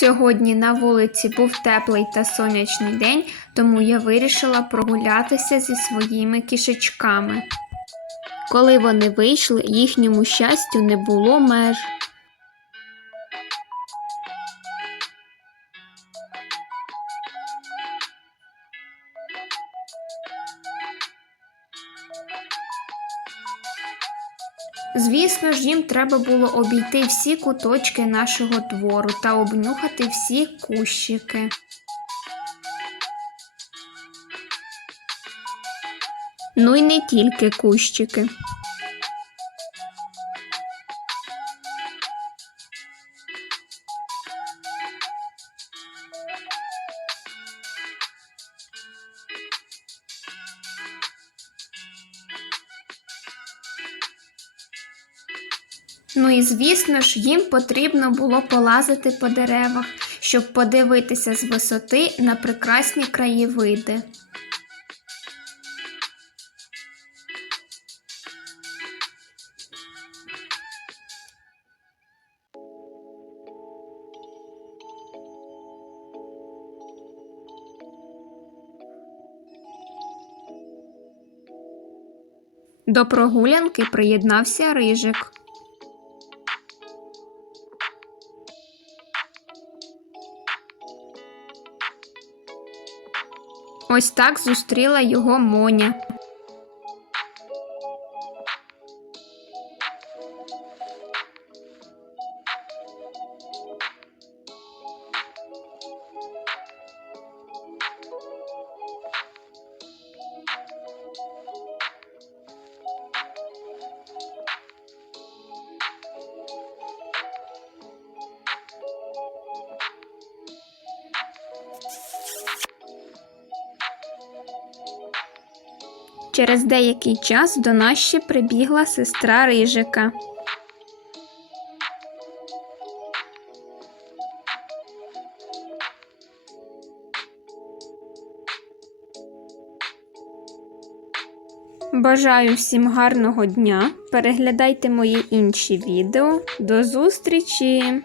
Сьогодні на вулиці був теплий та сонячний день, тому я вирішила прогулятися зі своїми кішечками. Коли вони вийшли, їхньому щастю не було меж. Звісно ж, їм треба було обійти всі куточки нашого двору та обнюхати всі кущики. Ну й не тільки кущики. Ну і звісно ж, їм потрібно було полазити по деревах, щоб подивитися з висоти на прекрасні краєвиди. До прогулянки приєднався рижик. Ось так зустріла його Моня. Через деякий час до нас ще прибігла сестра Рижика. Бажаю всім гарного дня. Переглядайте мої інші відео. До зустрічі!